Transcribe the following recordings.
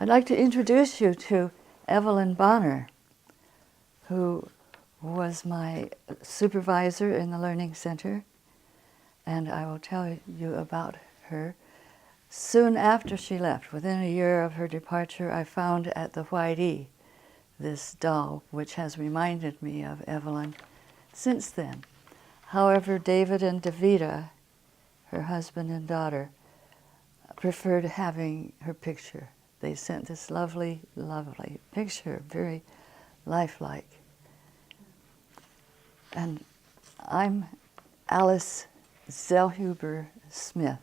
I'd like to introduce you to Evelyn Bonner, who was my supervisor in the Learning Center, and I will tell you about her. Soon after she left, within a year of her departure, I found at the Whitey this doll, which has reminded me of Evelyn since then. However, David and Davida, her husband and daughter, preferred having her picture. They sent this lovely, lovely picture, very lifelike. And I'm Alice Zelhuler Smith.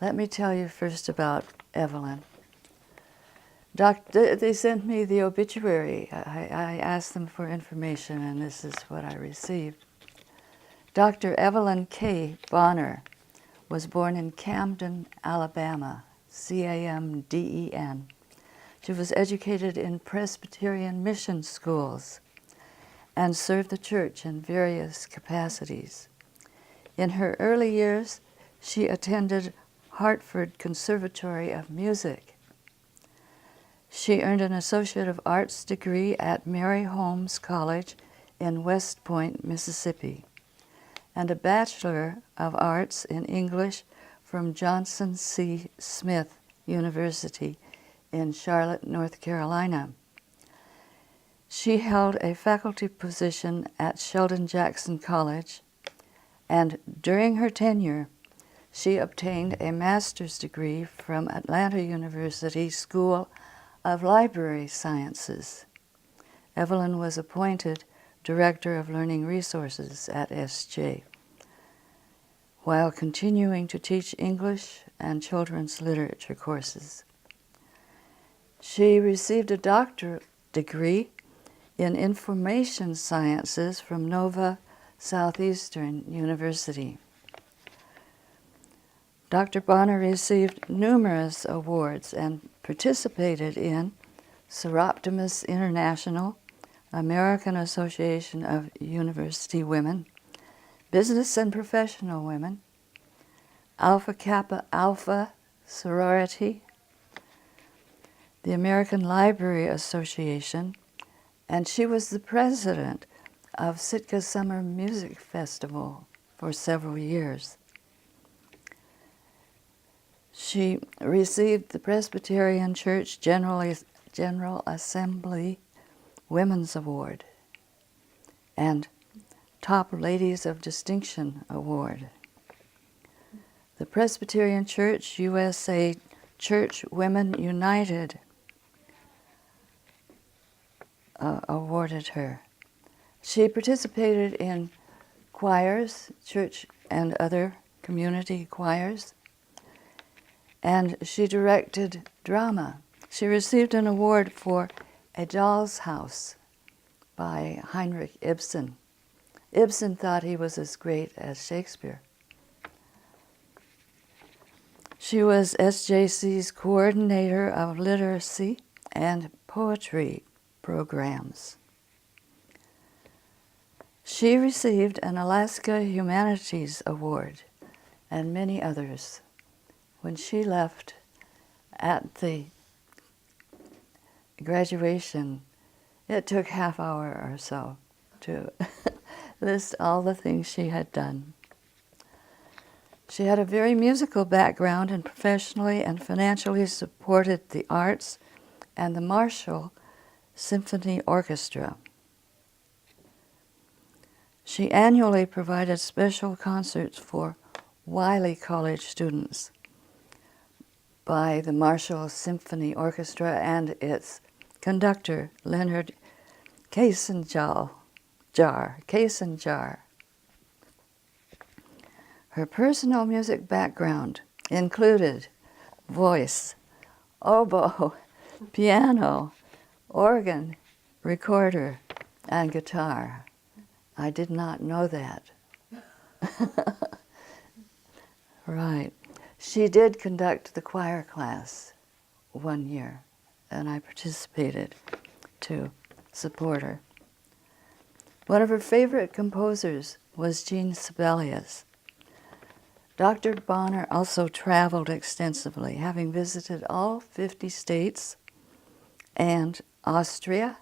Let me tell you first about Evelyn. They sent me the obituary. I asked them for information, and this is what I received. Dr. Evelyn K. Bonner was born in Camden, Alabama, C-A-M-D-E-N. She was educated in Presbyterian mission schools and served the church in various capacities. In her early years, she attended Hartford Conservatory of Music. She earned an Associate of Arts degree at Mary Holmes College in West Point, Mississippi, and a Bachelor of Arts in English from Johnson C. Smith University in Charlotte, North Carolina. She held a faculty position at Sheldon Jackson College, and during her tenure, she obtained a master's degree from Atlanta University School of Library Sciences. Evelyn was appointed Director of Learning Resources at SJ, while continuing to teach English and children's literature courses. She received a doctorate degree in Information Sciences from Nova Southeastern University. Dr. Bonner received numerous awards and participated in Seroptimus International, American Association of University Women, Business and Professional Women, Alpha Kappa Alpha Sorority, the American Library Association, and she was the president of Sitka Summer Music Festival for several years. She received the Presbyterian Church General Assembly Women's Award and Top Ladies of Distinction Award. The Presbyterian Church USA Church Women United awarded her. She participated in choirs, church and other community choirs, and she directed drama. She received an award for A Doll's House by Heinrich Ibsen. Ibsen thought he was as great as Shakespeare. She was SJC's coordinator of literacy and poetry programs. She received an Alaska Humanities Award and many others. When she left at the graduation, it took half hour or so to list all the things she had done. She had a very musical background and professionally and financially supported the arts and the Marshall Symphony Orchestra. She annually provided special concerts for Wiley College students by the Marshall Symphony Orchestra and its conductor, Leonard Kaysenjar. Her personal music background included voice, oboe, piano, organ, recorder, and guitar. I did not know that. Right. She did conduct the choir class one year, and I participated to support her. One of her favorite composers was Jean Sibelius. Dr. Bonner also traveled extensively, having visited all 50 states and Austria,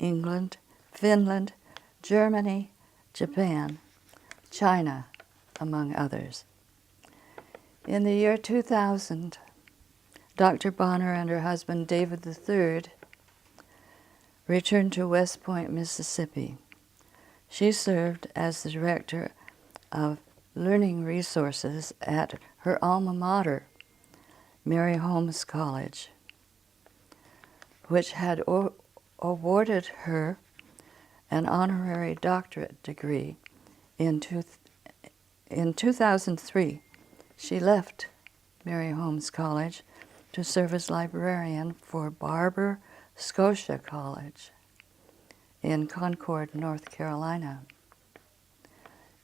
England, Finland, Germany, Japan, China, among others. In the year 2000, Dr. Bonner and her husband David III returned to West Point, Mississippi. She served as the director of learning resources at her alma mater, Mary Holmes College, which had awarded her an honorary doctorate degree. In 2003, she left Mary Holmes College to serve as librarian for Barber Scotia College in Concord, North Carolina.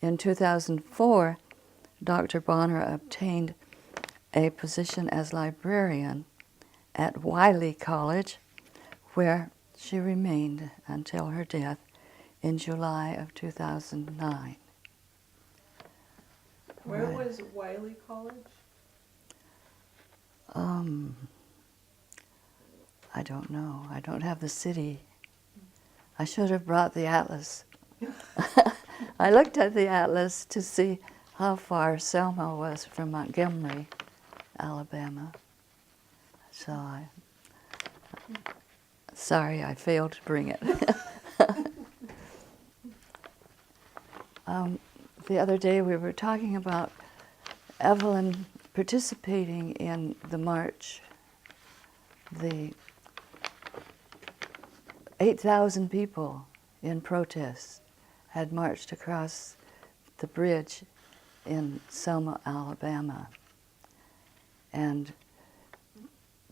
In 2004, Dr. Bonner obtained a position as librarian at Wiley College, where she remained until her death in July of 2009. Where was Wiley College? I don't know. I don't have the city. I should have brought the atlas. I looked at the atlas to see how far Selma was from Montgomery, Alabama. So sorry, I failed to bring it. The other day we were talking about Evelyn participating in the march. The 8,000 people in protest had marched across the bridge in Selma, Alabama. And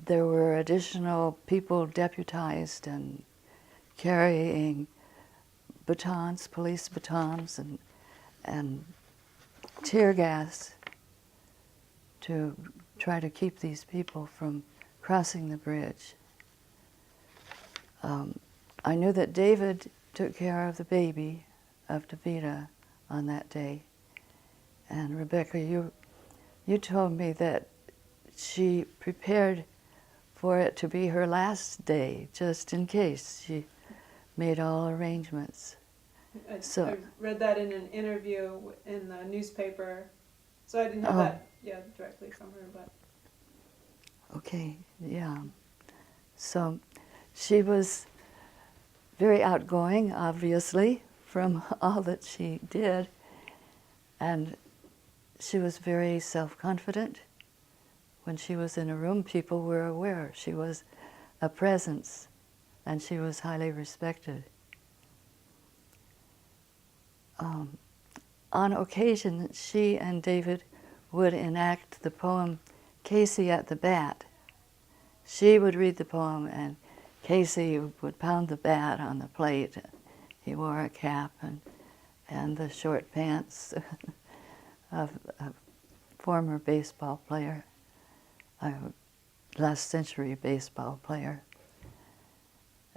there were additional people deputized and carrying batons, police batons, and tear gas to try to keep these people from crossing the bridge. I knew that David took care of the baby of Davida on that day. And Rebecca, you told me that she prepared for it to be her last day, just in case. She made all arrangements. I read that in an interview in the newspaper, so I didn't have that directly from her. But okay, yeah. So she was very outgoing, obviously, from all that she did, and she was very self-confident. When she was in a room, people were aware she was a presence, and she was highly respected. On occasion, she and David would enact the poem Casey at the Bat. She would read the poem, and Casey would pound the bat on the plate. He wore a cap and the short pants of a former baseball player, a last century baseball player.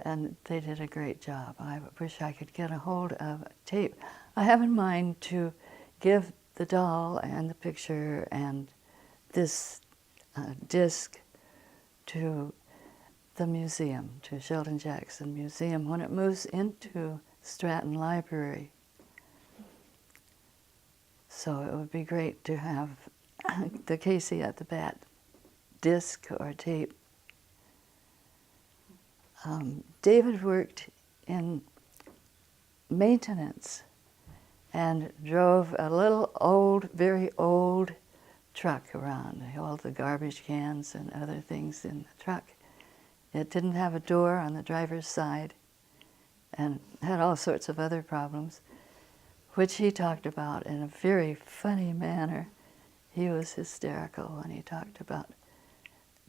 And they did a great job. I wish I could get a hold of a tape. I have in mind to give the doll and the picture and this disc to the museum, to Sheldon Jackson Museum, when it moves into Stratton Library. So it would be great to have the Casey at the Bat disc or tape. David worked in maintenance and drove a little old, very old truck around. He hauled the garbage cans and other things in the truck. It didn't have a door on the driver's side and had all sorts of other problems, which he talked about in a very funny manner. He was hysterical when he talked about,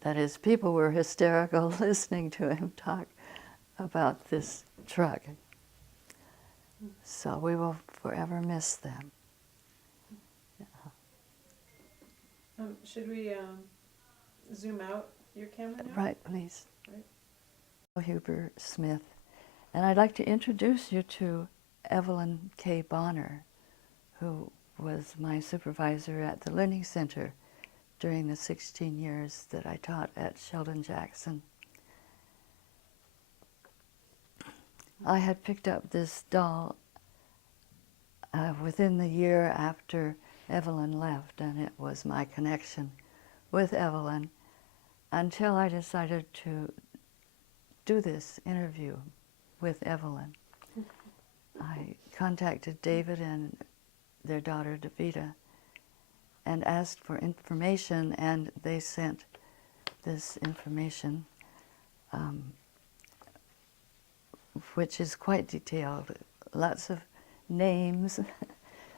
that is, people were hysterical listening to him talk about this truck. So we will forever miss them. Should we zoom out your camera now? Right, please. Right. Huber Smith. And I'd like to introduce you to Evelyn K. Bonner, who was my supervisor at the Learning Center during the 16 years that I taught at Sheldon Jackson. I had picked up this doll within the year after Evelyn left, and it was my connection with Evelyn until I decided to do this interview with Evelyn. I contacted David and their daughter Davida and asked for information, and they sent this information, which is quite detailed, lots of names,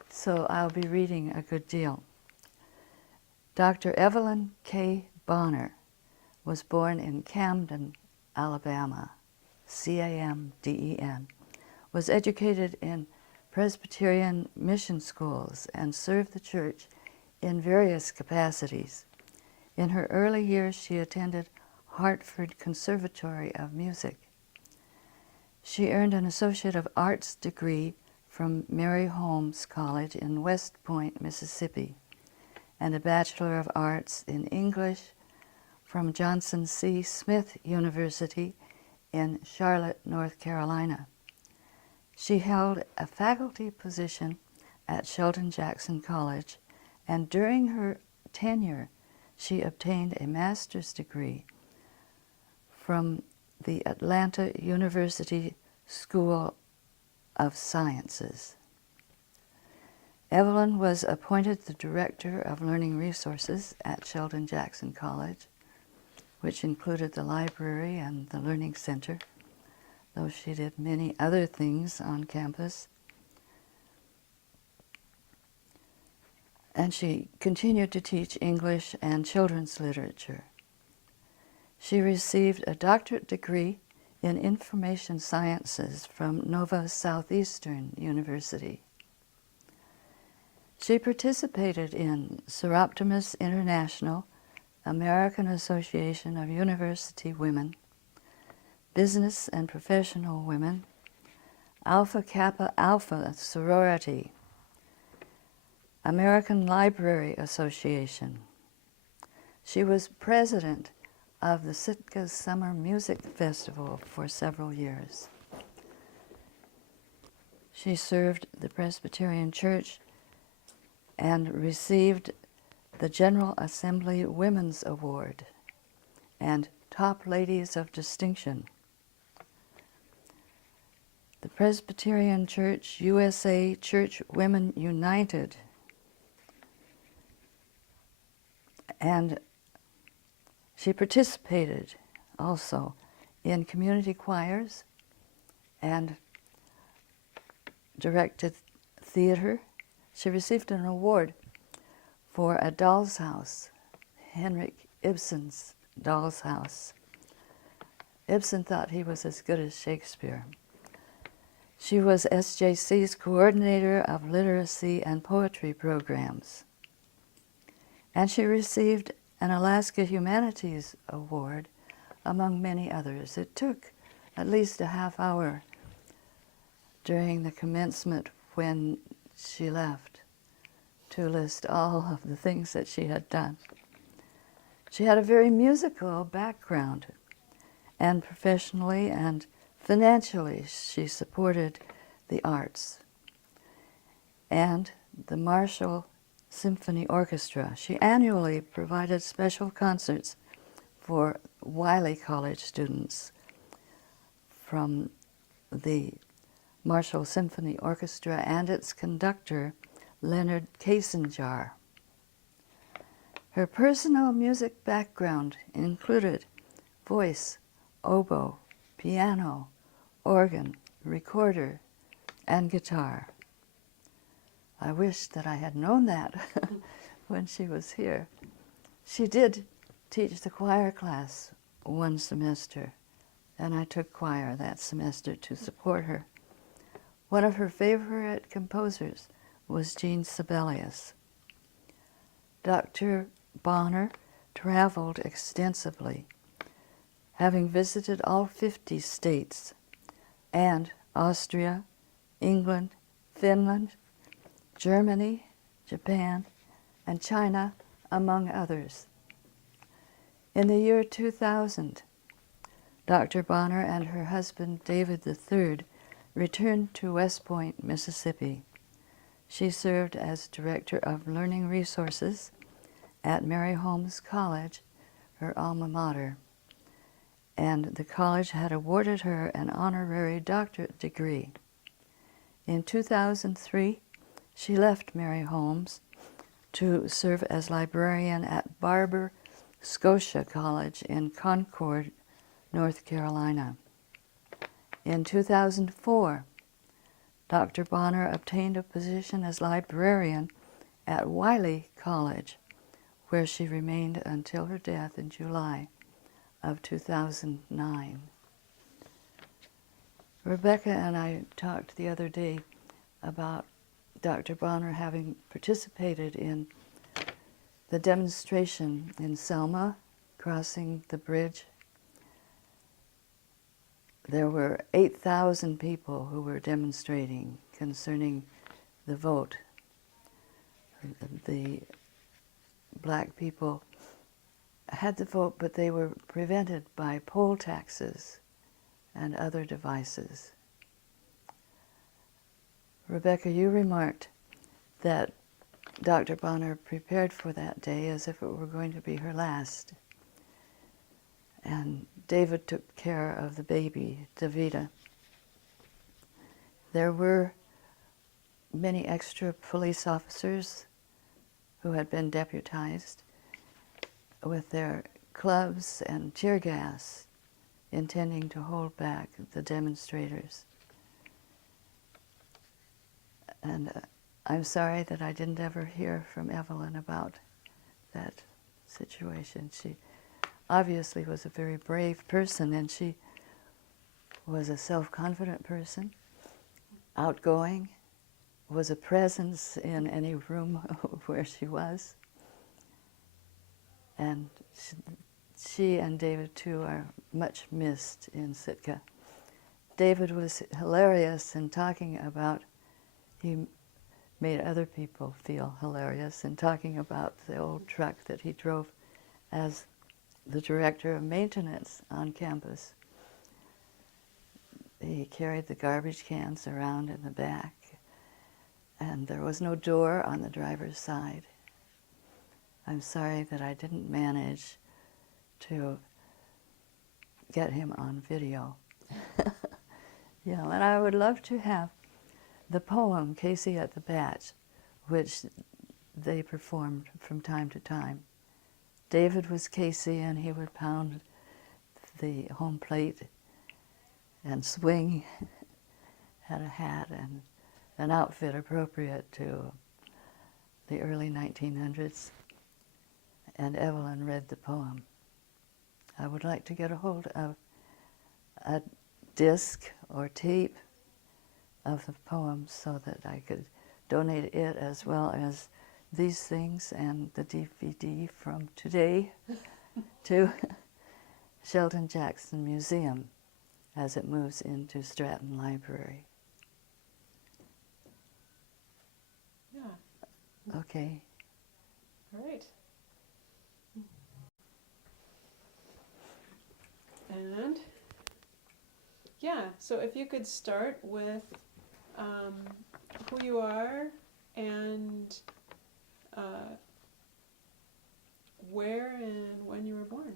so I'll be reading a good deal. Dr. Evelyn K. Bonner was born in Camden, Alabama, C-A-M-D-E-N, was educated in Presbyterian mission schools and served the church in various capacities. In her early years, she attended Hartford Conservatory of Music. She earned an Associate of Arts degree from Mary Holmes College in West Point, Mississippi, and a Bachelor of Arts in English from Johnson C. Smith University in Charlotte, North Carolina. She held a faculty position at Sheldon Jackson College, and during her tenure, she obtained a master's degree from the Atlanta University School of Sciences. Evelyn was appointed the Director of Learning Resources at Sheldon Jackson College, which included the library and the Learning Center, though she did many other things on campus. And she continued to teach English and children's literature. She received a doctorate degree in information sciences from Nova Southeastern University. She participated in Seroptimus International, American Association of University Women, Business and Professional Women, Alpha Kappa Alpha Sorority, American Library Association. She was president of the Sitka Summer Music Festival for several years. She served the Presbyterian Church and received the General Assembly Women's Award and Top Ladies of Distinction. The Presbyterian Church USA Church Women United, and she participated also in community choirs and directed theater. She received an award for A Doll's House, Henrik Ibsen's Doll's House. Ibsen thought he was as good as Shakespeare. She was SJC's coordinator of literacy and poetry programs. And she received an Alaska Humanities Award, among many others. It took at least a half hour during the commencement when she left to list all of the things that she had done. She had a very musical background, and professionally and financially she supported the arts and the Marshall Symphony Orchestra. She annually provided special concerts for Wiley College students from the Marshall Symphony Orchestra and its conductor, Leonard Kasenjar. Her personal music background included voice, oboe, piano, organ, recorder, and guitar. I wish that I had known that when she was here. She did teach the choir class one semester, and I took choir that semester to support her. One of her favorite composers was Jean Sibelius. Dr. Bonner traveled extensively, having visited all 50 states and Austria, England, Finland, Germany, Japan, and China, among others. In the year 2000, Dr. Bonner and her husband, David III, returned to West Point, Mississippi. She served as Director of Learning Resources at Mary Holmes College, her alma mater, and the college had awarded her an honorary doctorate degree. In 2003, she left Mary Holmes to serve as librarian at Barber Scotia College in Concord, North Carolina. In 2004, Dr. Bonner obtained a position as librarian at Wiley College, where she remained until her death in July of 2009. Rebecca and I talked the other day about Dr. Bonner having participated in the demonstration in Selma, crossing the bridge. There were 8,000 people who were demonstrating concerning the vote. The black people had the vote, but they were prevented by poll taxes and other devices. Rebecca, you remarked that Dr. Bonner prepared for that day as if it were going to be her last. And David took care of the baby, Davida. There were many extra police officers who had been deputized with their clubs and tear gas, intending to hold back the demonstrators. And I'm sorry that I didn't ever hear from Evelyn about that situation. She obviously was a very brave person, and she was a self-confident person, outgoing, was a presence in any room where she was. And she and David, too, are much missed in Sitka. David was hilarious in talking about, he made other people feel hilarious in talking about the old truck that he drove as the director of maintenance on campus. He carried the garbage cans around in the back, and there was no door on the driver's side. I'm sorry that I didn't manage to get him on video. And I would love to have the poem, Casey at the Batch, which they performed from time to time. David was Casey, and he would pound the home plate and swing, had a hat and an outfit appropriate to the early 1900s, and Evelyn read the poem. I would like to get a hold of a disc or tape of the poem so that I could donate it as well as these things and the DVD from today to Sheldon Jackson Museum as it moves into Stratton Library. Yeah. Okay. Great. And yeah, so if you could start with who you are and where and when you were born.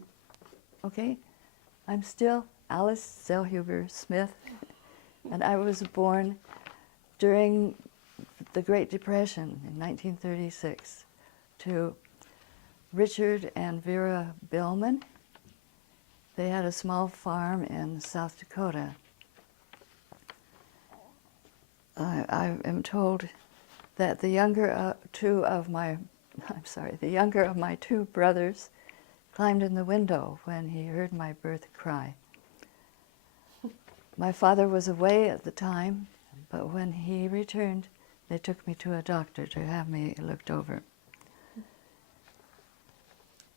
Okay. I'm still Alice Zelhuler Smith, and I was born during the Great Depression in 1936 to Richard and Vera Billman. They had a small farm in South Dakota. I am told that the younger of my two brothers climbed in the window when he heard my birth cry. My father was away at the time, but when he returned, they took me to a doctor to have me looked over.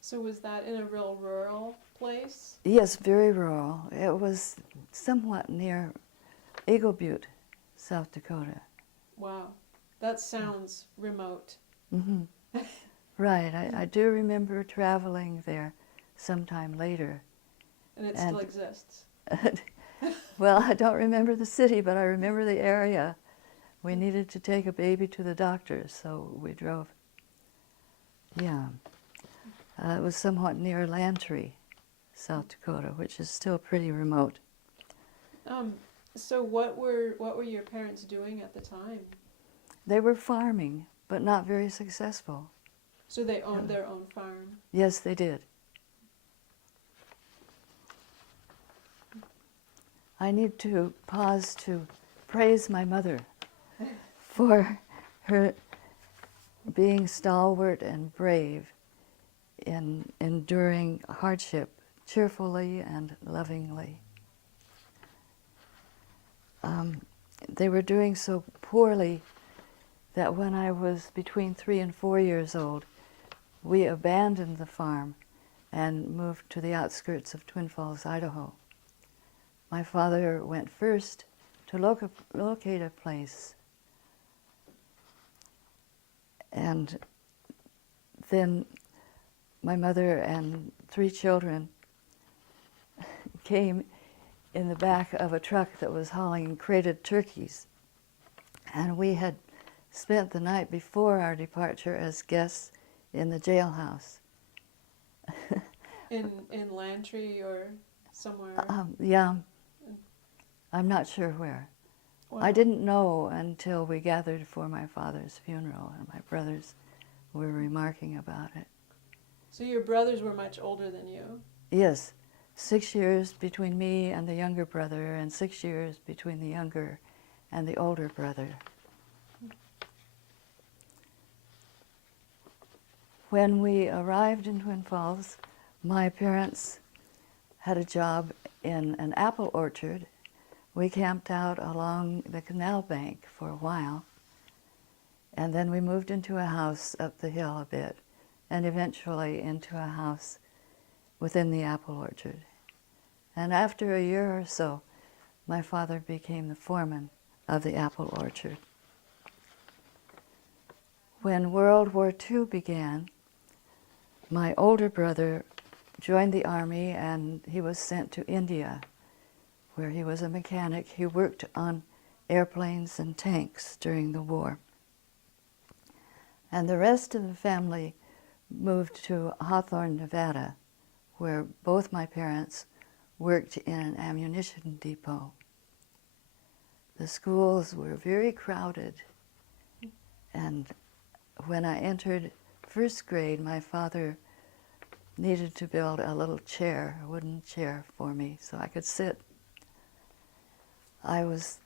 So was that in a real rural place? Yes, very rural. It was somewhat near Eagle Butte, South Dakota. Wow, that sounds remote. Hmm. Right. I do remember traveling there sometime later. And it And still exists. well, I don't remember the city, but I remember the area. We needed to take a baby to the doctor, so we drove. Yeah. It was somewhat near Lantry, South Dakota, which is still pretty remote. So what were your parents doing at the time? They were farming, but not very successful. So they owned their own farm. Yes, they did. I need to pause to praise my mother for her being stalwart and brave in enduring hardship cheerfully and lovingly. They were doing so poorly that when I was between 3 and 4 years old, we abandoned the farm and moved to the outskirts of Twin Falls, Idaho. My father went first to locate a place, and then my mother and 3 children came in the back of a truck that was hauling crated turkeys. And we had spent the night before our departure as guests in the jailhouse. In Lantry or somewhere? Yeah, I'm not sure where. Wow. I didn't know until we gathered for my father's funeral, and my brothers were remarking about it. So your brothers were much older than you? Yes, 6 years between me and the younger brother, and 6 years between the younger and the older brother. When we arrived in Twin Falls, my parents had a job in an apple orchard. We camped out along the canal bank for a while, and then we moved into a house up the hill a bit, and eventually into a house within the apple orchard. And after a year or so, my father became the foreman of the apple orchard. When World War II began, my older brother joined the army, and he was sent to India, where he was a mechanic. He worked on airplanes and tanks during the war. And the rest of the family moved to Hawthorne, Nevada, where both my parents worked in an ammunition depot. The schools were very crowded, and when I entered first grade, my father needed to build a little chair, a wooden chair for me, so I could sit. I was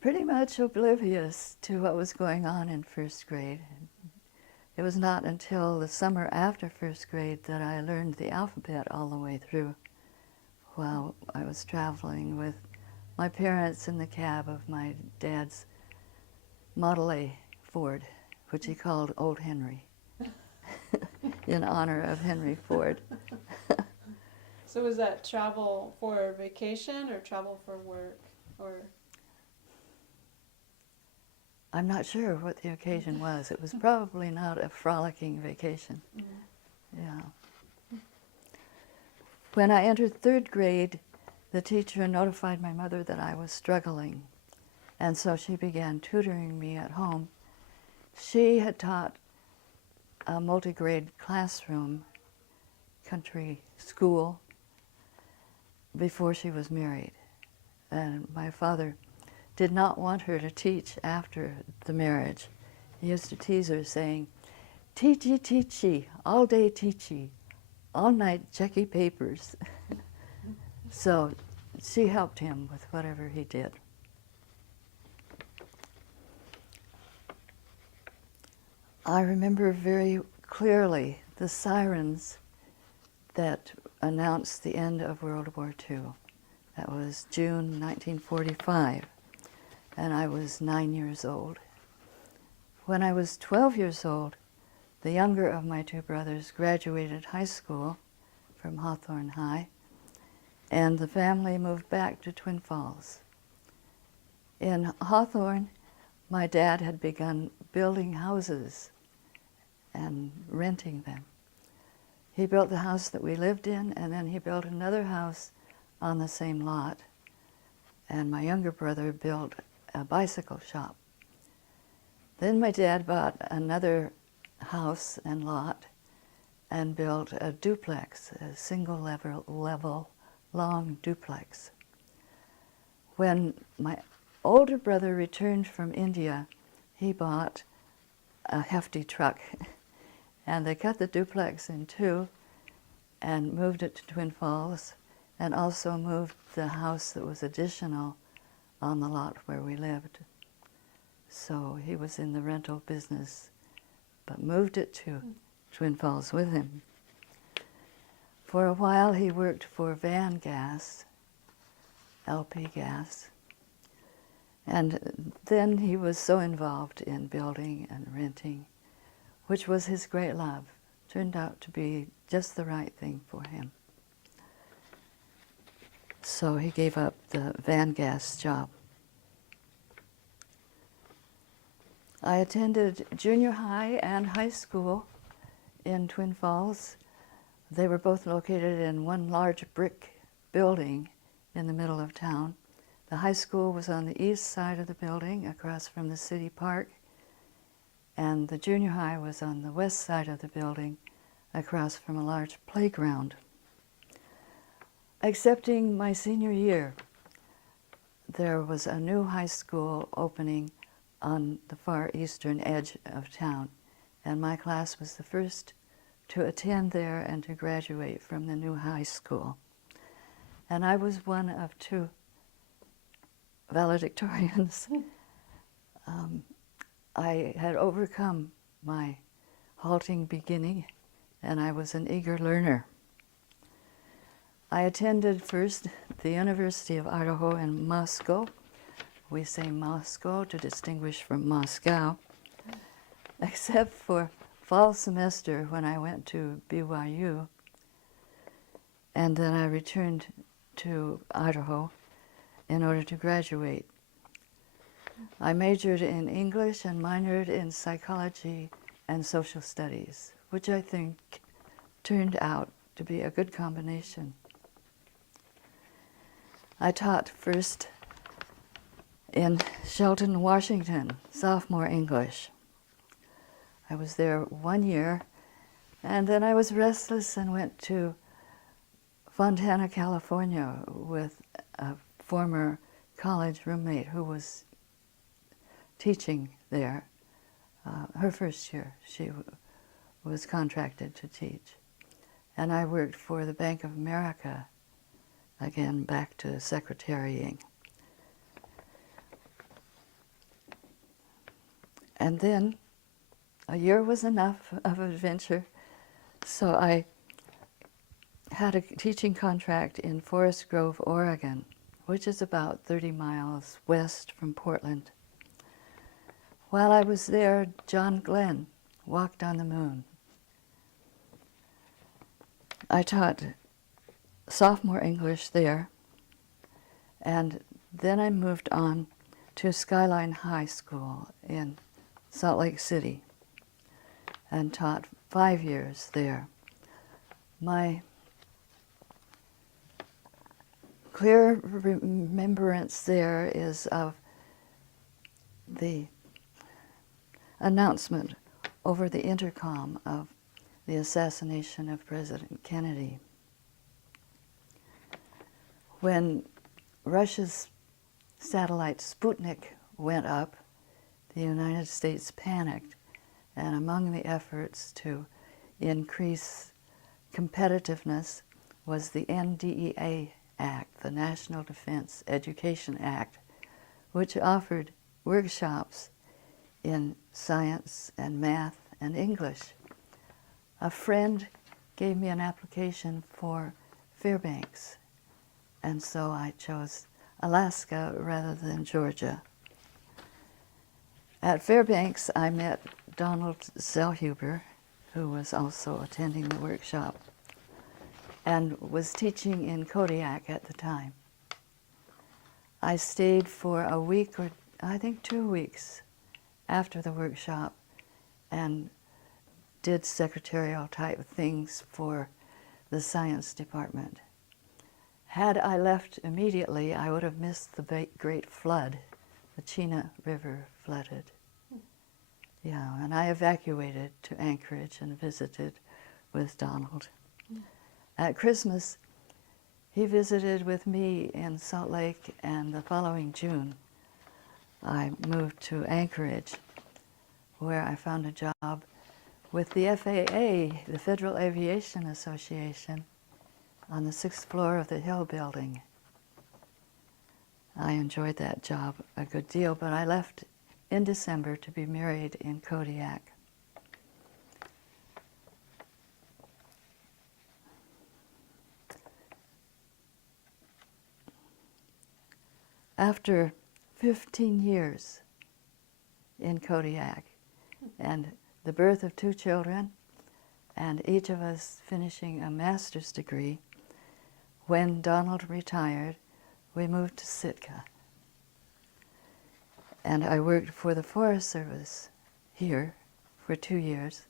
pretty much oblivious to what was going on in first grade. It was not until the summer after first grade that I learned the alphabet all the way through while I was traveling with my parents in the cab of my dad's Model A Ford, which he called Old Henry, in honor of Henry Ford. So was that travel for vacation or travel for work? Or I'm not sure what the occasion was. It was probably not a frolicking vacation. Yeah. When I entered third grade, the teacher notified my mother that I was struggling, and so she began tutoring me at home. She had taught a multi-grade classroom, country school, before she was married. And my father did not want her to teach after the marriage. He used to tease her saying, "Teachy, teachy, all day teachy, all night checky papers." So she helped him with whatever he did. I remember very clearly the sirens that announced the end of World War II. That was June 1945, and I was 9 years old. When I was 12 years old, the younger of my 2 brothers graduated high school from Hawthorne High, and the family moved back to Twin Falls. In Hawthorne, my dad had begun building houses and renting them. He built the house that we lived in, and then he built another house on the same lot. And my younger brother built a bicycle shop. Then my dad bought another house and lot and built a duplex, a single level long duplex. When my older brother returned from India, he bought a hefty truck. And they cut the duplex in two and moved it to Twin Falls, and also moved the house that was additional on the lot where we lived. So he was in the rental business, but moved it to Twin Falls with him. For a while he worked for Van Gas, LP Gas, and then he was so involved in building and renting, which was his great love. Turned out to be just the right thing for him. So he gave up the Van Gas job. I attended junior high and high school in Twin Falls. They were both located in one large brick building in the middle of town. The high school was on the east side of the building, across from the city park, and the junior high was on the west side of the building, across from a large playground. Excepting my senior year, there was a new high school opening on the far eastern edge of town, and my class was the first to attend there and to graduate from the new high school. And I was one of two valedictorians. I had overcome my halting beginning, and I was an eager learner. I attended first the University of Idaho in Moscow. We say Moscow to distinguish from Moscow, except for fall semester when I went to BYU, and then I returned to Idaho in order to graduate. I majored in English and minored in psychology and social studies, which I think turned out to be a good combination. I taught first in Sheldon, Washington, sophomore English. I was there 1 year, and then I was restless and went to Fontana, California with a former college roommate who was teaching there. Her first year, she was contracted to teach. And I worked for the Bank of America, again back to secretarying. And then a year was enough of adventure, so I had a teaching contract in Forest Grove, Oregon, which is about 30 miles west from Portland. While I was there, John Glenn walked on the moon. I taught sophomore English there, and then I moved on to Skyline High School in Salt Lake City and taught 5 years there. My clear remembrance there is of the announcement over the intercom of the assassination of President Kennedy. When Russia's satellite Sputnik went up, the United States panicked, and among the efforts to increase competitiveness was the NDEA Act, the National Defense Education Act, which offered workshops in science and math and English. A friend gave me an application for Fairbanks, and so I chose Alaska rather than Georgia. At Fairbanks, I met Donald Zelhuler, who was also attending the workshop and was teaching in Kodiak at the time. I stayed for a week, or I think 2 weeks, after the workshop and did secretarial type things for the science department. Had I left immediately, I would have missed the great flood. The Chena River flooded. Yeah, and I evacuated to Anchorage and visited with Donald. At Christmas, he visited with me in Salt Lake, and the following June, I moved to Anchorage, where I found a job with the FAA, the Federal Aviation Association, on the 6th floor of the Hill Building. I enjoyed that job a good deal, but I left in December to be married in Kodiak. After 15 years in Kodiak and the birth of 2 children, and each of us finishing a master's degree, when Donald retired, we moved to Sitka. And I worked for the Forest Service here for 2 years,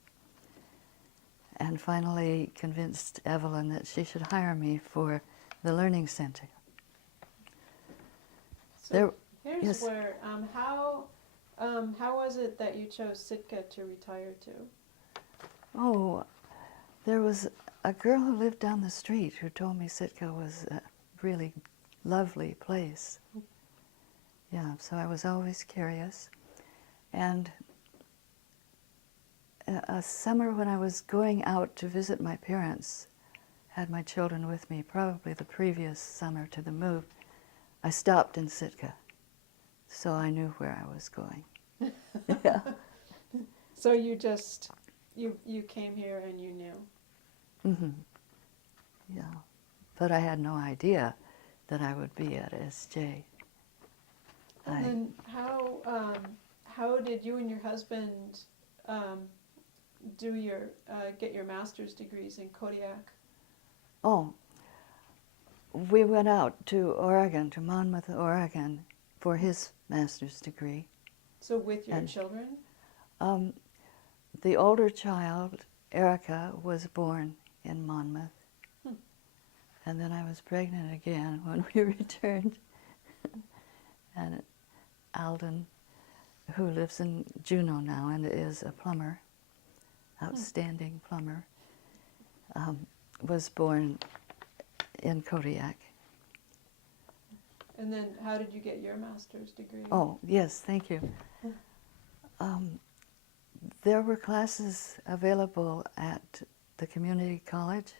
and finally convinced Evelyn that she should hire me for the Learning Center. So here's where, how was it that you chose Sitka to retire to? Oh, there was a girl who lived down the street who told me Sitka was a really lovely place. Yeah, so I was always curious. And a summer when I was going out to visit my parents, had my children with me, probably the previous summer to the move, I stopped in Sitka, so I knew where I was going. Yeah. So you just, you came here and you knew? Mm-hmm. Yeah. But I had no idea that I would be at SJ. And then how did you and your husband do your get your master's degrees in Kodiak? Oh, we went out to Oregon, to Monmouth, Oregon, for his master's degree. So with your children? The older child, Erica, was born in Monmouth. And then I was pregnant again when we returned. And Alden, who lives in Juneau now and is a plumber, outstanding plumber, was born in Kodiak. And then how did you get your master's degree? Oh, yes, thank you. There were classes available at the community college,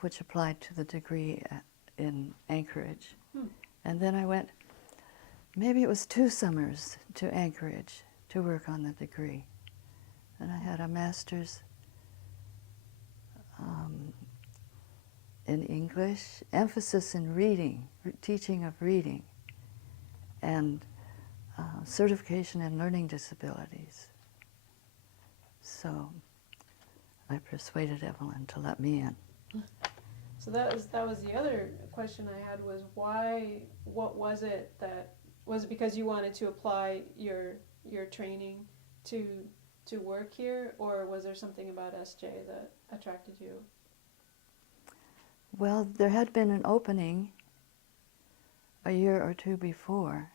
which applied to the degree in Anchorage. And then I went, maybe it was 2 summers, to Anchorage to work on the degree. And I had a master's in English, emphasis in reading, teaching of reading, and certification in learning disabilities. So I persuaded Evelyn to let me in. So that was the other question I had, was why, what was it that, was it because you wanted to apply your training to work here, or was there something about SJ that attracted you? Well, there had been an opening a year or 2 before,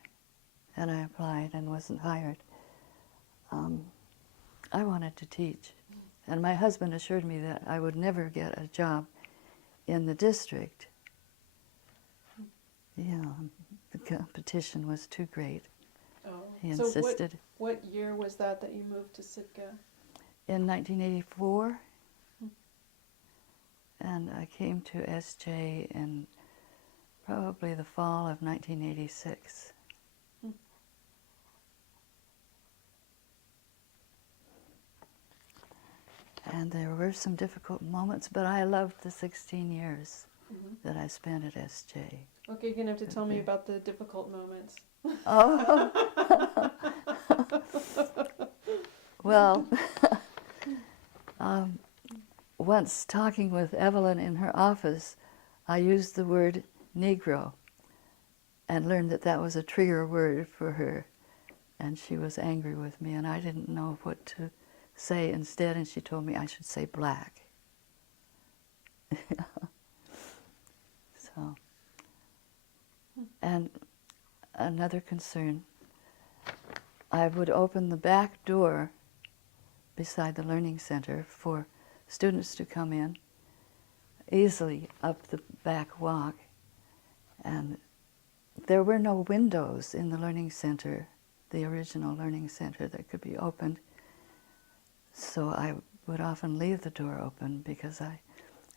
and I applied and wasn't hired. I wanted to teach, and my husband assured me that I would never get a job in the district. Yeah, the competition was too great. Oh. He insisted. So what year was that you moved to Sitka? In 1984, and I came to SJ in probably the fall of 1986. And there were some difficult moments, but I loved the 16 years that I spent at SJ. Okay, you're going to have to tell me about the difficult moments. Oh, well, once talking with Evelyn in her office, I used the word Negro and learned that that was a trigger word for her. And she was angry with me, and I didn't know what to say instead, and she told me I should say black. So, and another concern, I would open the back door beside the Learning Center for students to come in easily up the back walk, and there were no windows in the Learning Center, the original Learning Center, that could be opened, so I would often leave the door open because I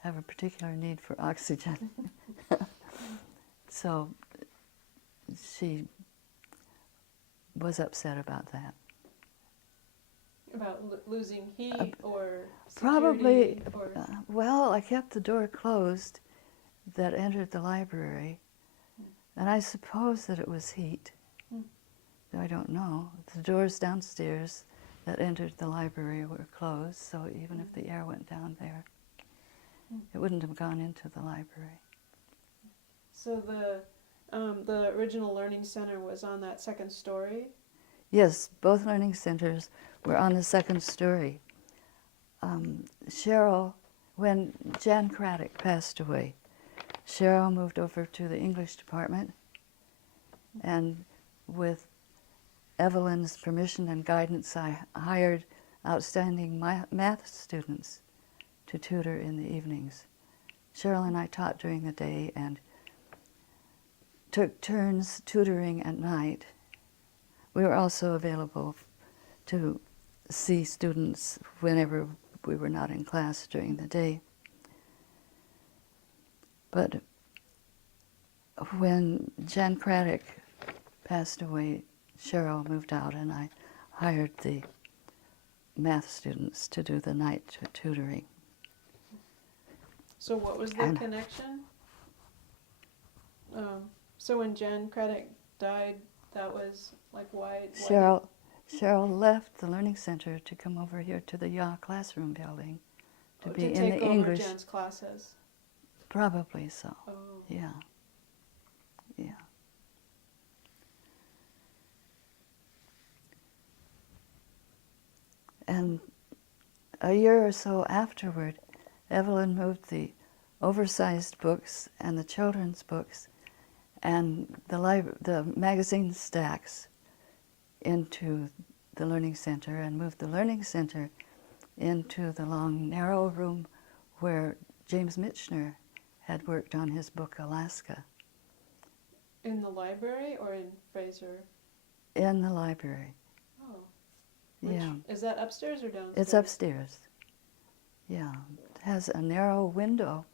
have a particular need for oxygen. So she was upset about that. About losing heat or Probably, security or well, I kept the door closed that entered the library, and I suppose that it was heat. I don't know. The doors downstairs that entered the library were closed, so even if the air went down there, it wouldn't have gone into the library. So the original Learning Center was on that second story? Yes, both learning centers were on the second story. Cheryl, when Jan Craddock passed away, Cheryl moved over to the English department, and with Evelyn's permission and guidance, I hired outstanding math students to tutor in the evenings. Cheryl and I taught during the day and took turns tutoring at night. We were also available to see students whenever we were not in class during the day. But when Jan Craddock passed away, Cheryl moved out, and I hired the math students to do the night tutoring. So what was the connection? So when Jan Craddock died, that was like why Cheryl left the Learning Center to come over here to the Yaw classroom building to be in take the over English. Jan's classes. Probably so. Oh. Yeah. Yeah. And a year or so afterward, Evelyn moved the oversized books and the children's books and the magazine stacks into the Learning Center, and moved the Learning Center into the long, narrow room where James Michener had worked on his book, Alaska. In the library or in Fraser? In the library. Oh. Yeah. Is that upstairs or downstairs? It's upstairs. Yeah. It has a narrow window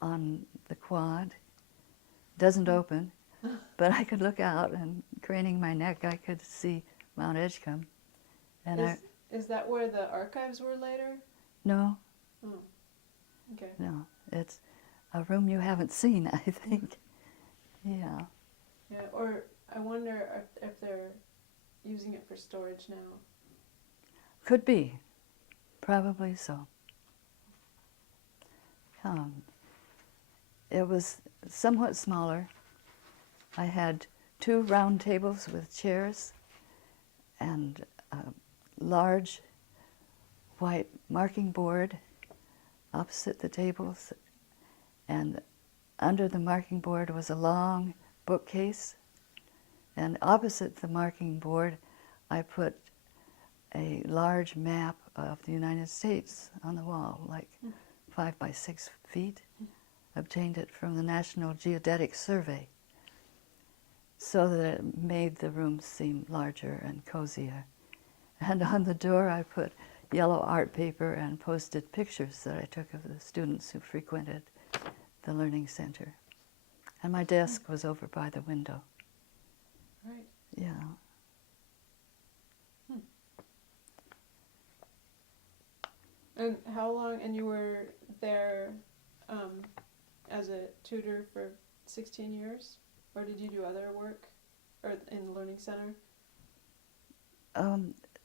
on the quad. Doesn't open, but I could look out, and craning my neck, I could see Mount Edgecombe. And is that where the archives were later? No. Oh. Okay. No. It's a room you haven't seen, I think. Yeah. Yeah, or I wonder if they're using it for storage now. Could be. Probably so. It was somewhat smaller. I had 2 round tables with chairs and a large white marking board opposite the tables, and under the marking board was a long bookcase, and opposite the marking board I put a large map of the United States on the wall, like 5 by 6 feet. Obtained it from the National Geodetic Survey, so that it made the room seem larger and cozier. And on the door I put yellow art paper and posted pictures that I took of the students who frequented the Learning Center. And my desk was over by the window. Right. Yeah. And how long, and you were there as a tutor for 16 years? Or did you do other work or in the Learning Center?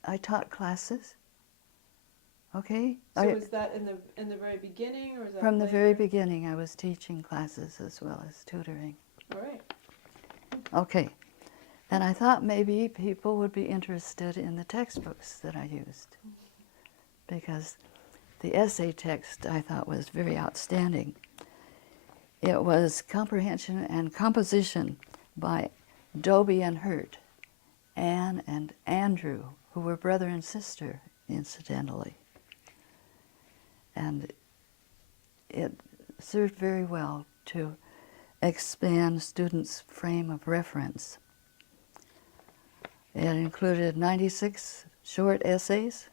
I taught classes. Okay. So was that in the very beginning, or was that From the later? very beginning, I was teaching classes as well as tutoring. All right. Okay. And I thought maybe people would be interested in the textbooks that I used. because the essay text I thought was very outstanding. It was Comprehension and Composition by Dobie and Hurt, Anne and Andrew, who were brother and sister, incidentally. And it served very well to expand students' frame of reference. It included 96 short essays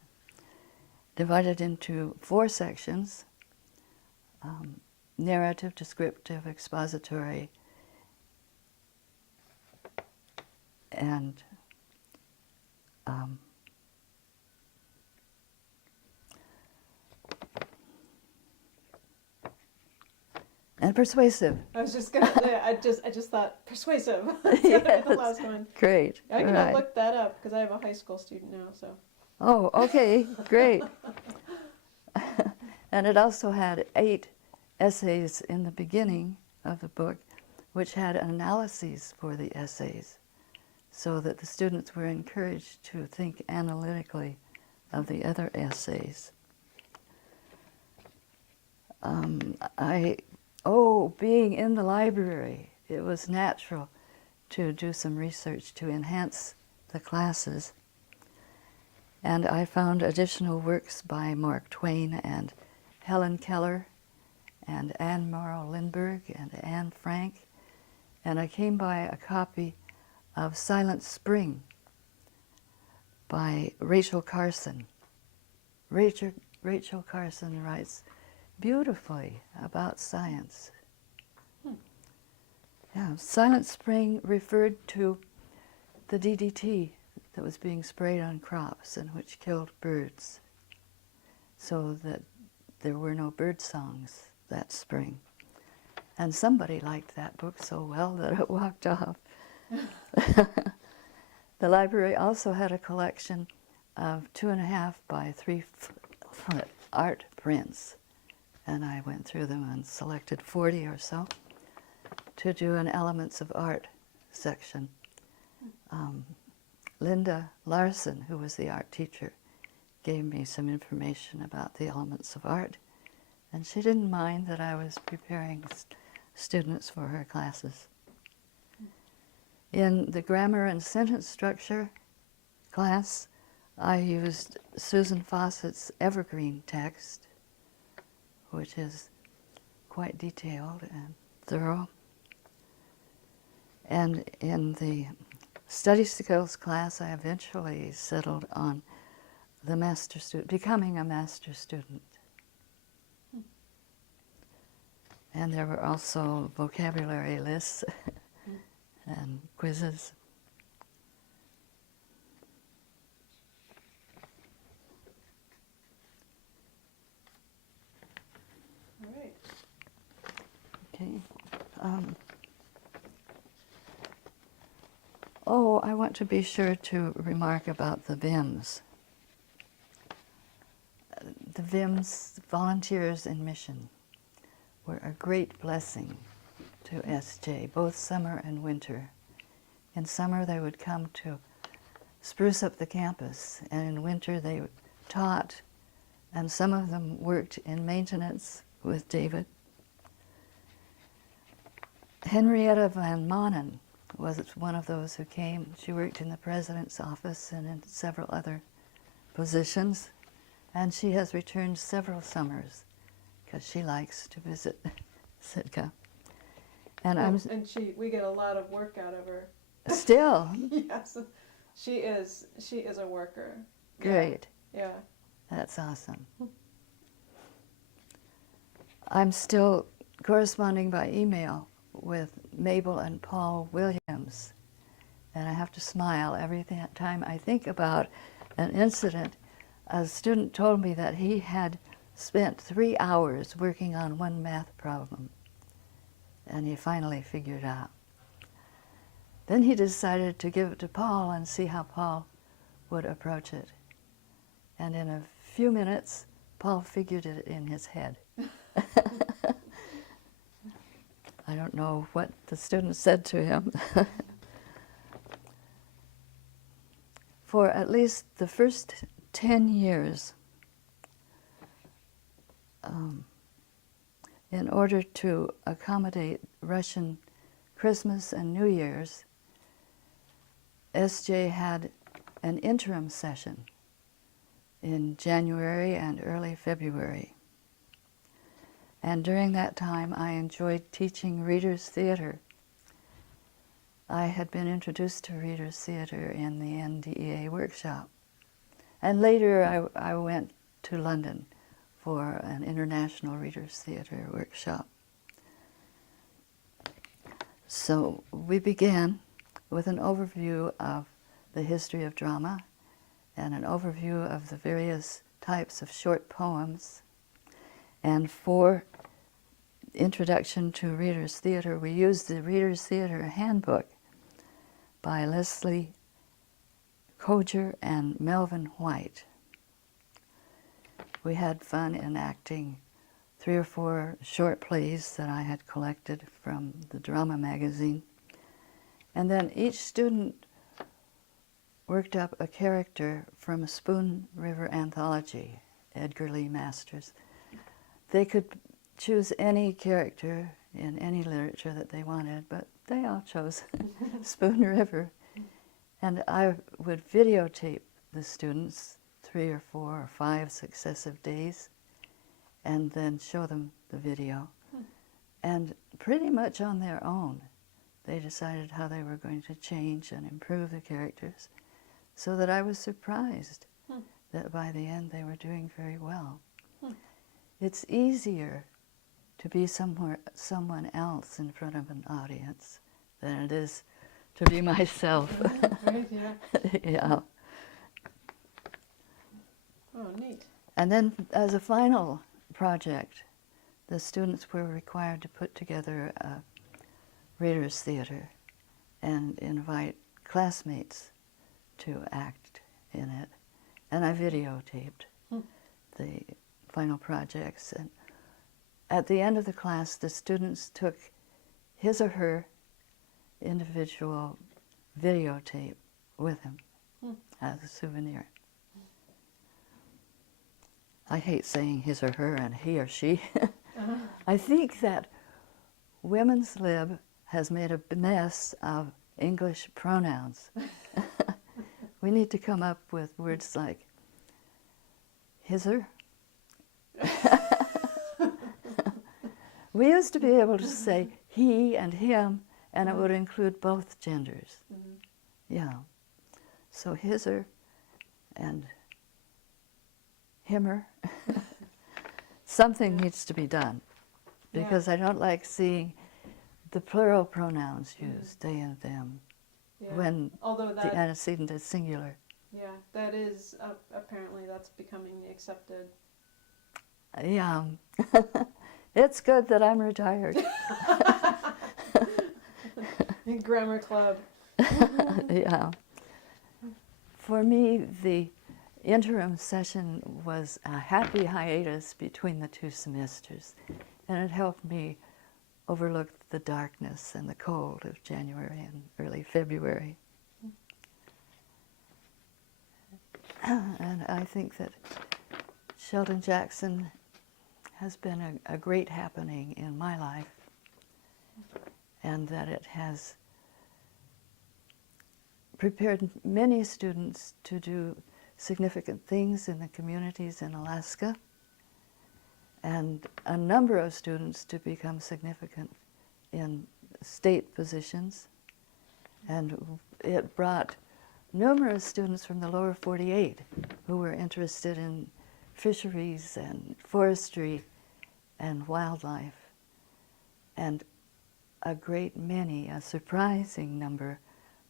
divided into 4 sections: narrative, descriptive, expository, and persuasive. I was just gonna say, I just thought persuasive. That's Yes, the last one. great. I'm gonna Right. look that up because I have a high school student now. So. Oh, okay, great. And it also had 8 essays in the beginning of the book, which had analyses for the essays, so that the students were encouraged to think analytically of the other essays. Being in the library, it was natural to do some research to enhance the classes. And I found additional works by Mark Twain and Helen Keller and Anne Morrow Lindbergh and Anne Frank. And I came by a copy of Silent Spring by Rachel Carson. Rachel Carson writes beautifully about science. Yeah, Silent Spring referred to the DDT that was being sprayed on crops and which killed birds, so that there were no bird songs that spring. And somebody liked that book so well that it walked off. The library also had a collection of 2.5 by 3 foot art prints, and I went through them and selected 40 or so to do an Elements of Art section. Linda Larson, who was the art teacher, gave me some information about the elements of art, and she didn't mind that I was preparing students for her classes. In the grammar and sentence structure class, I used Susan Fawcett's Evergreen text, which is quite detailed and thorough. And in the study skills class, I eventually settled on the master student, becoming a master student. And there were also vocabulary lists and quizzes. All right. Okay. I want to be sure to remark about the VIMs. The VIMs, Volunteers in Mission, were a great blessing to SJ, both summer and winter. In summer, they would come to spruce up the campus, and in winter, they taught, and some of them worked in maintenance with David. Henrietta Van Manen was one of those who came. She worked in the president's office and in several other positions, and she has returned several summers because she likes to visit Sitka. And we get a lot of work out of her. Still. Yes, she is a worker. Great. Yeah. That's awesome. I'm still corresponding by email with Mabel and Paul Williams, and I have to smile every time I think about an incident. A student told me that he had spent 3 hours working on one math problem, and he finally figured out. Then he decided to give it to Paul and see how Paul would approach it. And in a few minutes, Paul figured it in his head. I don't know what the student said to him. For at least the first 10 years in order to accommodate Russian Christmas and New Year's, SJ had an interim session in January and early February. And during that time, I enjoyed teaching Readers Theater. I had been introduced to Readers Theater in the NDEA workshop. And later, I went to London for an international Readers Theater workshop. So we began with an overview of the history of drama and an overview of the various types of short poems. And for Introduction to Readers Theater, we used the Readers Theater Handbook by Leslie Coger and Melvin White. We had fun enacting 3 or 4 short plays that I had collected from the drama magazine. And then each student worked up a character from a Spoon River anthology, Edgar Lee Masters. They could choose any character in any literature that they wanted, but they all chose Spoon River. And I would videotape the students 3 or 4 or 5 successive days and then show them the video. And pretty much on their own, they decided how they were going to change and improve the characters, so that I was surprised that by the end they were doing very well. It's easier to be someone else in front of an audience than it is to be myself. Right, yeah. Yeah. Oh, neat. And then as a final project, the students were required to put together a Readers Theater and invite classmates to act in it. And I videotaped the final projects. And at the end of the class, the students took his or her individual videotape with him as a souvenir. I hate saying his or her and he or she. I think that Women's Lib has made a mess of English pronouns. We need to come up with words like his-er. We used to be able to say he and him, and it would include both genders. Yeah. So his-er and himmer. Something needs to be done, because I don't like seeing the plural pronouns used, they and them, when although the antecedent is singular. Yeah, that is, apparently that's becoming accepted. Yeah. It's good that I'm retired. Grammar club. Yeah. For me, the interim session was a happy hiatus between the 2 semesters, and it helped me overlook the darkness and the cold of January and early February. And I think that Sheldon Jackson has been a great happening in my life, and that it has prepared many students to do significant things in the communities in Alaska, and a number of students to become significant in state positions. And it brought numerous students from the lower 48 who were interested in fisheries and forestry and wildlife. And a great many, a surprising number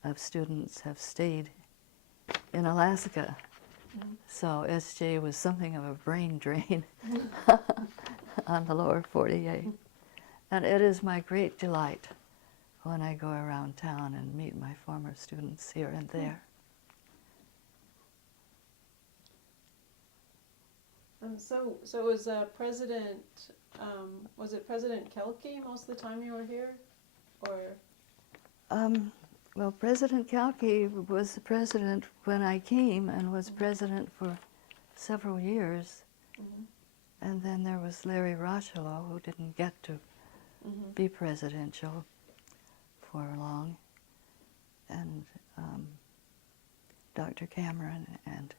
of students have stayed in Alaska. So SJ was something of a brain drain on the lower 48. And it is my great delight when I go around town and meet my former students here and there. So was was it President Kelke most of the time you were here, or? Well, President Kelke was the president when I came and was president for several years. And then there was Larry Rochelot, who didn't get to be presidential for long, and Dr. Cameron and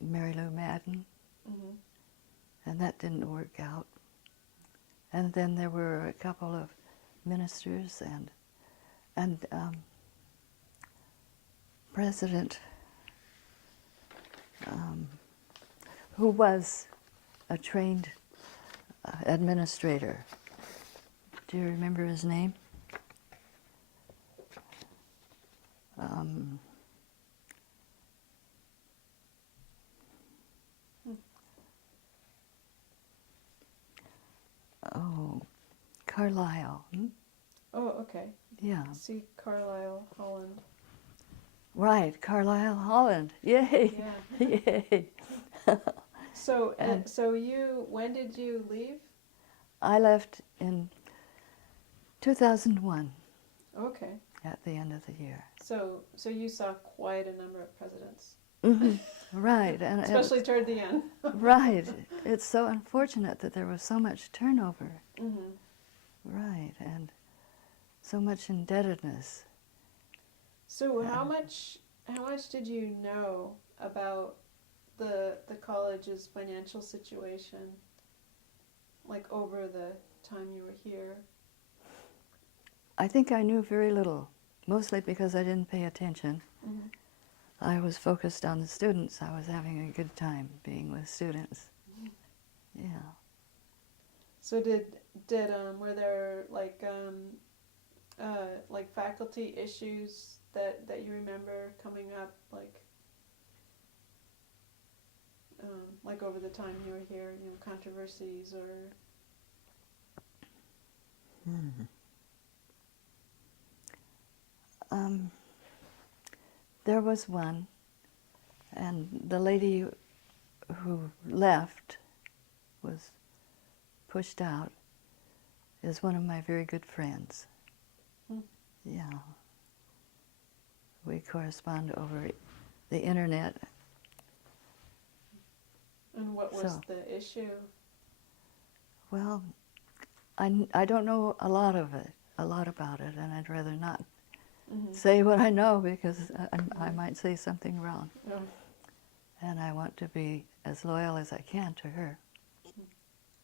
Mary Lou Madden, and that didn't work out. And then there were a couple of ministers and President, who was a trained administrator. Do you remember his name? Oh, Carlisle. Oh, okay. Yeah. See Carlisle, Holland. Right, Carlisle, Holland. Yay! Yeah. Yay! So, when did you leave? I left in 2001 Okay. at the end of the year. So you saw quite a number of presidents. Right, and especially toward the end. right. It's so unfortunate that there was so much turnover. Right, and so much indebtedness. So how much did you know about the college's financial situation, like over the time you were here? I think I knew very little, mostly because I didn't pay attention. I was focused on the students. I was having a good time being with students. Yeah. So were there like faculty issues that you remember coming up, like over the time you were here, controversies or? There was one, and the lady who left, was pushed out, is one of my very good friends. Yeah. We correspond over the internet. And what was the issue? Well, I don't know a lot about it, and I'd rather not say what I know, because I might say something wrong. And I want to be as loyal as I can to her.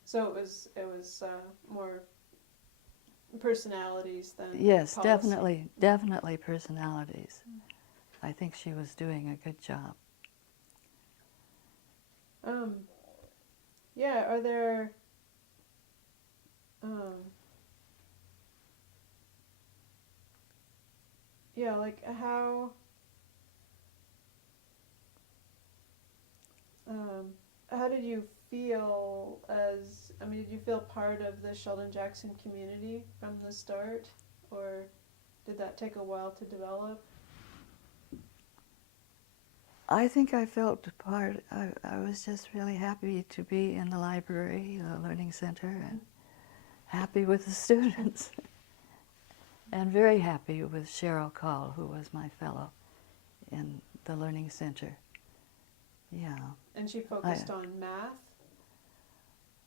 So it was more personalities than Yes, policy. definitely personalities. I think she was doing a good job. Yeah, are there like how did you feel did you feel part of the Sheldon Jackson community from the start, or did that take a while to develop? I think I felt part. I was just really happy to be in the library, the learning center, and happy with the students. And very happy with Cheryl Call, who was my fellow in the learning center. Yeah. And she focused on math?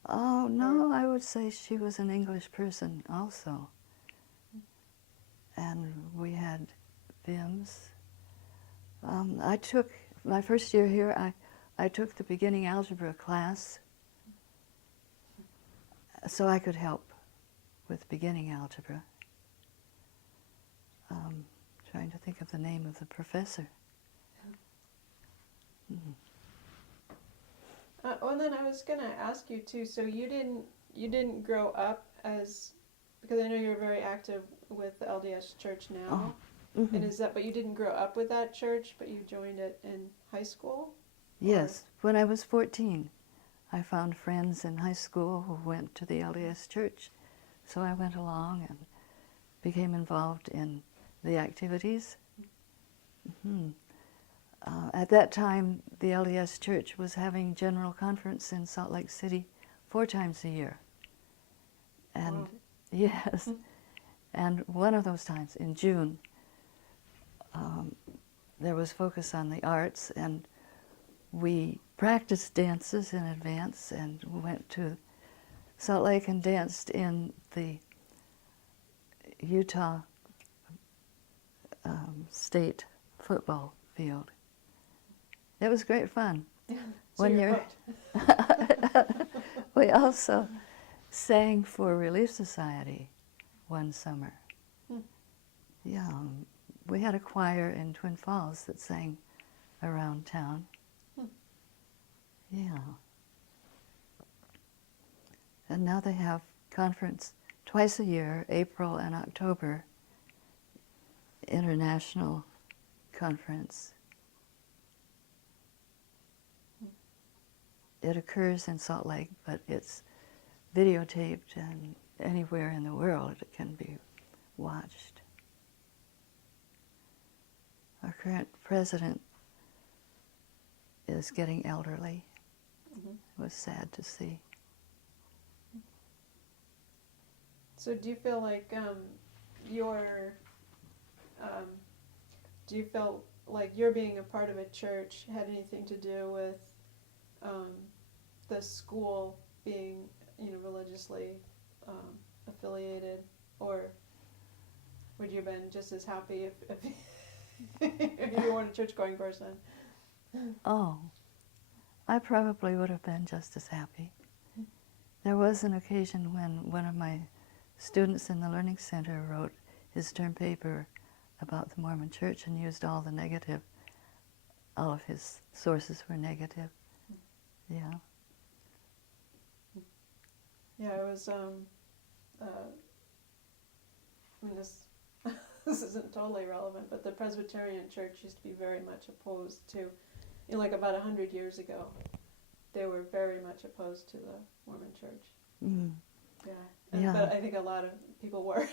Oh, no, I would say she was an English person also. And we had VIMS. I took, my first year here, I took the beginning algebra class so I could help with beginning algebra. Trying to think of the name of the professor. And then I was going to ask you too. So you didn't grow up because I know you're very active with the LDS Church now. And but you didn't grow up with that church, but you joined it in high school? Yes, when I was 14, I found friends in high school who went to the LDS Church, so I went along and became involved in the activities. At that time, the LDS Church was having general conference in Salt Lake City 4 times a year. And wow. Yes, and one of those times in June, there was focus on the arts, and we practiced dances in advance and went to Salt Lake and danced in the Utah state football field. It was great fun. So One you're year, hooked. we also sang for Relief Society one summer. Hmm. Yeah, we had a choir in Twin Falls that sang around town. Hmm. Yeah. And now they have conference twice a year, April and October, international conference. It occurs in Salt Lake, but it's videotaped, and anywhere in the world it can be watched. Our current president is getting elderly. Mhm. It was sad to see. So do you feel like your do you feel like your being a part of a church had anything to do with the school being, you know, religiously affiliated, or would you have been just as happy if if you weren't a church-going person? Oh, I probably would have been just as happy. There was an occasion when one of my students in the Learning Center wrote his term paper about the Mormon Church and used all the negative. All of his sources were negative. Yeah. Yeah, it was. I mean, this this isn't totally relevant, but the Presbyterian Church used to be very much opposed to, you know, like about 100 years ago, they were very much opposed to the Mormon Church. Mm. Yeah. Yeah. But I think a lot of people were.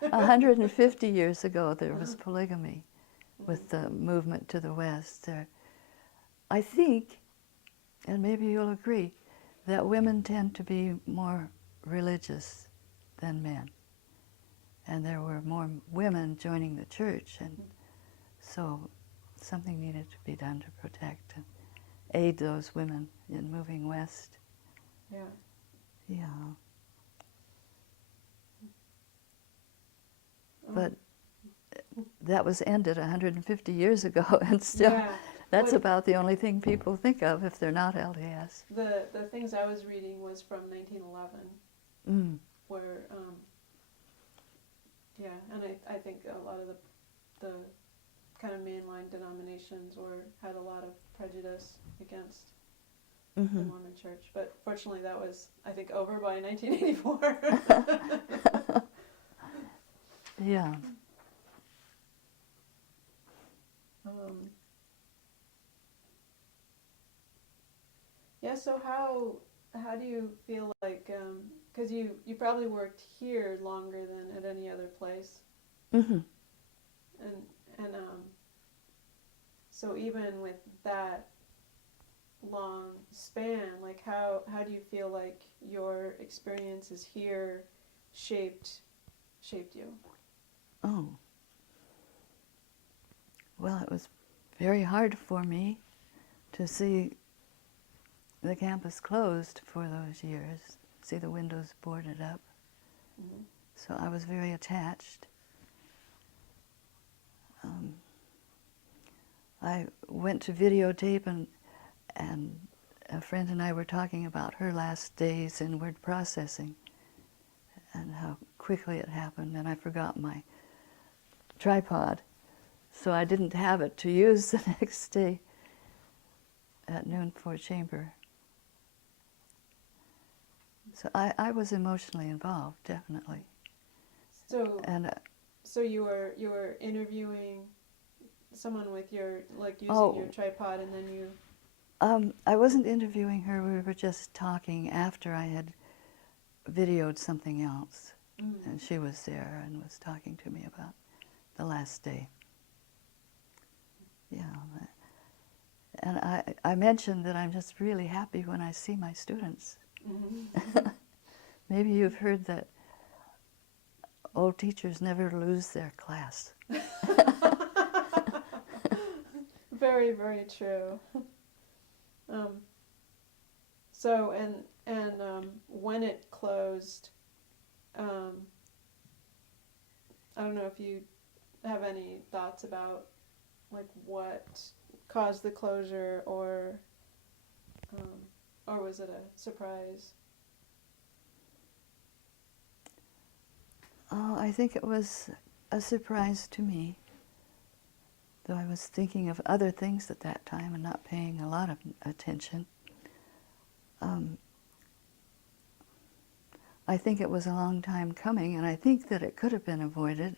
150 years ago, there was polygamy with Mhm. the movement to the West. I think, and maybe you'll agree, that women tend to be more religious than men. And there were more women joining the church, and so something needed to be done to protect and aid those women in moving west. Yeah. Yeah. But that was ended 150 years ago, and still, Yeah. that's What- about the only thing people think of if they're not LDS. The things I was reading was from 1911, Mm. where yeah, and I think a lot of the kind of mainline denominations had a lot of prejudice against the Mm-hmm. Mormon Church, but fortunately that was, I think, over by 1984. Yeah. Yeah. So how do you feel like? Because you probably worked here longer than at any other place, Mm-hmm. and so even with that long span, like how do you feel like your experiences here shaped you? Oh. Well, it was very hard for me to see the campus closed for those years, see the windows boarded up. Mm-hmm. So I was very attached. I went to videotape, and a friend and I were talking about her last days in word processing and how quickly it happened, and I forgot my tripod, so I didn't have it to use the next day at noon for chamber. So I was emotionally involved, definitely. So And so you were interviewing someone with your, like, using Oh. your tripod, and then you. I wasn't interviewing her, we were just talking after I had videoed something else. Mm. And she was there and was talking to me about the last day. Yeah. And I mentioned that I'm just really happy when I see my students. Mm-hmm. Maybe you've heard that old teachers never lose their class. Very, very true. So when it closed, I don't know if you have any thoughts about like what caused the closure, or was it a surprise? Oh, I think it was a surprise to me, though I was thinking of other things at that time and not paying a lot of attention. I think it was a long time coming, and I think that it could have been avoided.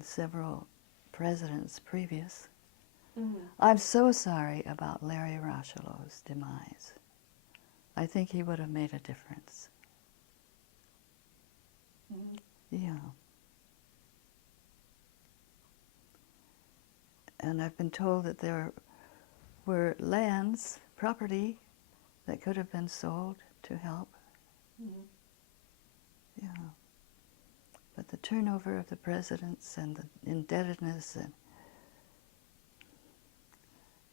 Several presidents previous. Mm-hmm. I'm so sorry about Larry Rochelot's demise. I think he would have made a difference. Mm-hmm. Yeah. And I've been told that there were lands, property, that could have been sold to help. Mm-hmm. Yeah. But the turnover of the presidents and the indebtedness and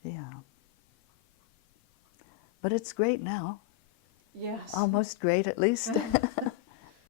yeah. But it's great now. Yes. Almost great, at least.